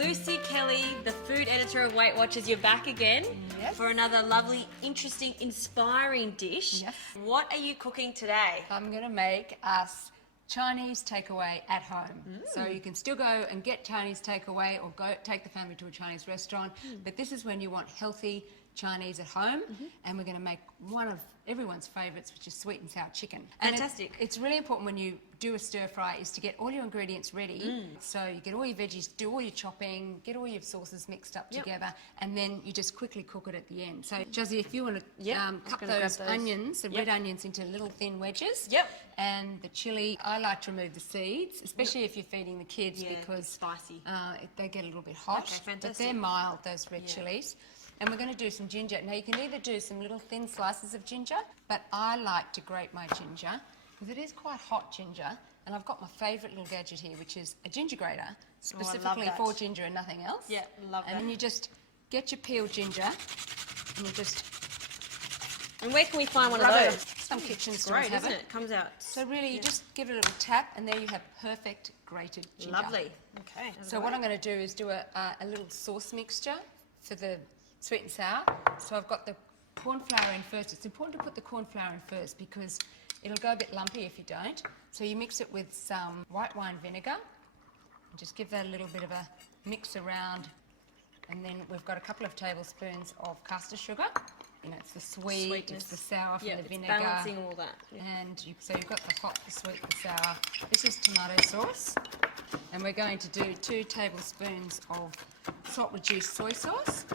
Lucy Kelly, the food editor of Weight Watchers, you're back again for another lovely, interesting, inspiring dish. Yes. What are you cooking today? I'm going to make us Chinese takeaway at home. So you can still go and get Chinese takeaway or go take the family to a Chinese restaurant, but this is when you want healthy Chinese at home, and we're going to make one of everyone's favourites, which is sweet and sour chicken. And Fantastic. It's really important when you do a stir fry is to get all your ingredients ready. So you get all your veggies, do all your chopping, get all your sauces mixed up together, and then you just quickly cook it at the end. So Jazzy, if you want to cut those onions, the red onions, into little thin wedges. And the chilli, I like to remove the seeds, especially if you're feeding the kids, because it's spicy. They get a little bit hot. Okay, fantastic. But they're mild, those red chilies. And we're going to do some ginger. Now, you can either do some little thin slices of ginger, but I like to grate my ginger, because it is quite hot ginger. And I've got my favourite little gadget here, which is a ginger grater, specifically for ginger and nothing else. Yeah, love that. And then you just get your peeled ginger, and you just... And where can we find one of those? Some kitchen stores Great, have isn't it. it? Comes out. So really, you just give it a little tap, and there you have perfect grated ginger. Lovely. Okay. So what I'm going to do is do a little sauce mixture for the sweet and sour. So I've got the corn flour in first. It's important to put the corn flour in first because it'll go a bit lumpy if you don't. So you mix it with some white wine vinegar and just give that a little bit of a mix around. And then we've got a couple of tablespoons of caster sugar. You know, it's the sweetness, it's the sour from the vinegar. It's balancing all that. And so you've got the hot, the sweet, the sour. This is tomato sauce. And we're going to do 2 tablespoons of salt-reduced soy sauce.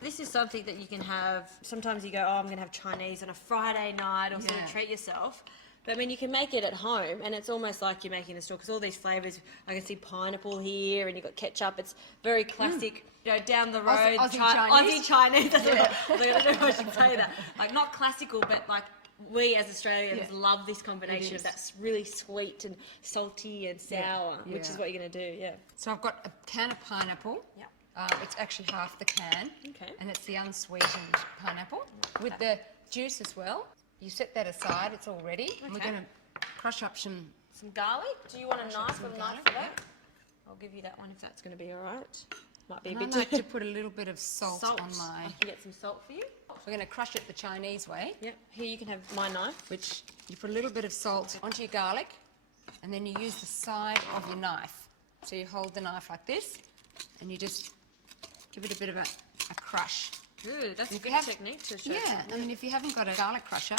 This is something that you can have. Sometimes you go, oh, I'm going to have Chinese on a Friday night or sort of treat yourself. But I mean, you can make it at home, and it's almost like you're making a store because all these flavours. I can see pineapple here, and you've got ketchup. It's very classic. You know, down the road, Aussie Aussie Chinese. That's what I don't know if I should say that. Like not classical, but like we as Australians love this combination of that's really sweet and salty and sour, which is what you're going to do. Yeah. So I've got a can of pineapple. Yeah. It's actually half the can. Okay. And it's the unsweetened pineapple with the juice as well. You set that aside. It's all ready. Okay. And we're going to crush up some garlic. Do you want a knife for that? I'll give you that one if that's going to be all right. Might be a bit. I like to put a little bit of salt on my. I can get some salt for you. We're going to crush it the Chinese way. Yep. Here you can have my knife. Which you put a little bit of salt onto your garlic, and then you use the side of your knife. So you hold the knife like this, and you just give it a bit of a crush. Good. That's a good technique to show. Yeah. I mean, if you haven't got a garlic crusher,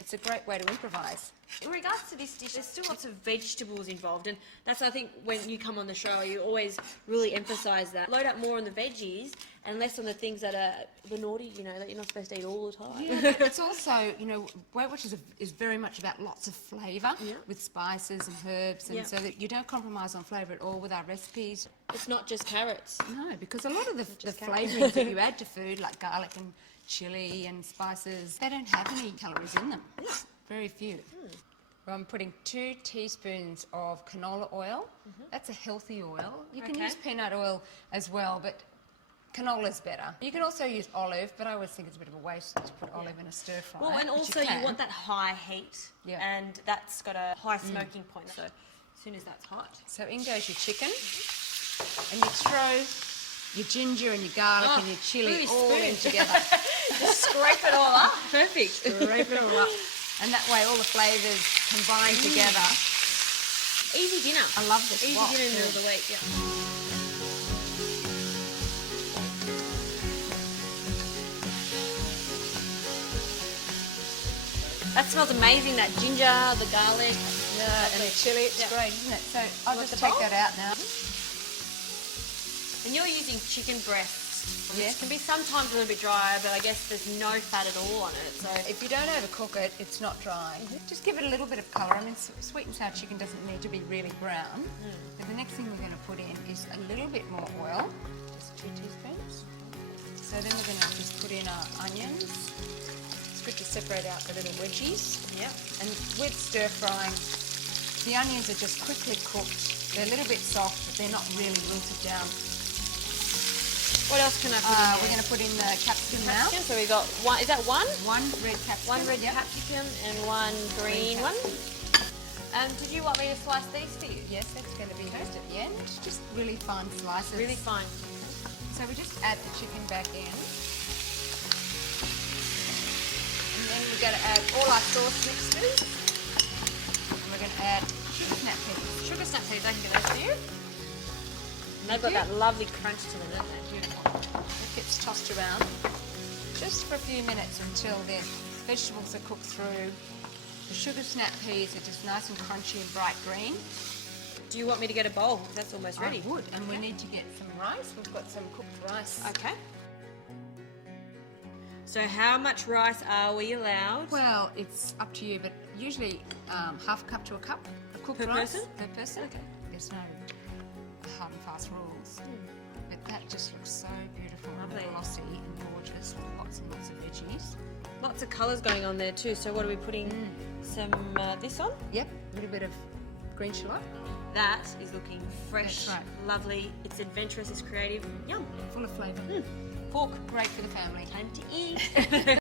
it's a great way to improvise. In regards to this dish, there's still lots of vegetables involved, and that's, I think, when you come on the show, you always really emphasise that. Load up more on the veggies and less on the things that are the naughty, you know, that you're not supposed to eat all the time. Yeah, it's also, you know, Weight Watchers is very much about lots of flavour with spices and herbs, and so that you don't compromise on flavour at all with our recipes. It's not just carrots. No, because a lot of the flavourings that you add to food, like garlic and chilli and spices, they don't have any calories in them. Very few. Well, I'm putting 2 teaspoons of canola oil. That's a healthy oil. You can use peanut oil as well, but canola's better. You can also use olive, but I always think it's a bit of a waste to put olive in a stir fry. Well, and also you want that high heat, and that's got a high smoking point. So as soon as that's hot. So in goes your chicken, and you throw your ginger and your garlic and your chilli all in together. Just scrape it all up. Perfect. Scrape it all up. And that way all the flavours combine together. Easy dinner. I love this. Easy dinner in the middle of the week, That smells amazing, that ginger, the garlic. And the chilli, it's great, isn't it? So I'll just take that out now. And you're using chicken breast. Yes. It can be sometimes a little bit drier, but I guess there's no fat at all on it. So if you don't overcook it, it's not dry. Just give it a little bit of colour. I mean, sweet and sour chicken doesn't need to be really brown. But the next thing we're going to put in is a little bit more oil, just 2 teaspoons. So then we're going to just put in our onions. It's good to separate out the little wedgies. Yep. And with stir frying, the onions are just quickly cooked. They're a little bit soft, but they're not really wilted down. What else can I put in there? We're going to put in the capsicum now. So we've got one, is that one? 1 red capsicum. 1 red capsicum and 1 green one. Did you want me to slice these for you? Yes, that's going to be just at the end. Just really fine slices. Really fine. So we just add the chicken back in. And then we're going to add all our sauce mixtures. And we're going to add sugar snap peas. Sugar snap peas, I can get those for you. And they've got that lovely crunch to them, don't they? Beautiful. It gets tossed around just for a few minutes until the vegetables are cooked through. The sugar snap peas are just nice and crunchy and bright green. Do you want me to get a bowl? 'Cause that's almost ready. I would, and we need to get some rice. We've got some cooked rice. Okay. So how much rice are we allowed? Well, it's up to you, but usually half a cup to a cup of cooked Per rice. person? Per person. Okay. There's no hard and fast rules. But that just looks so beautiful Lovely. and glossy and gorgeous with lots and lots of veggies. Lots of colours going on there too. So what are we putting some this on? Yep, a little bit of green shallot, That is looking fresh, That's right. lovely. It's adventurous, it's creative. Yum. full of flavour. Fork. Great for the family. Time to eat.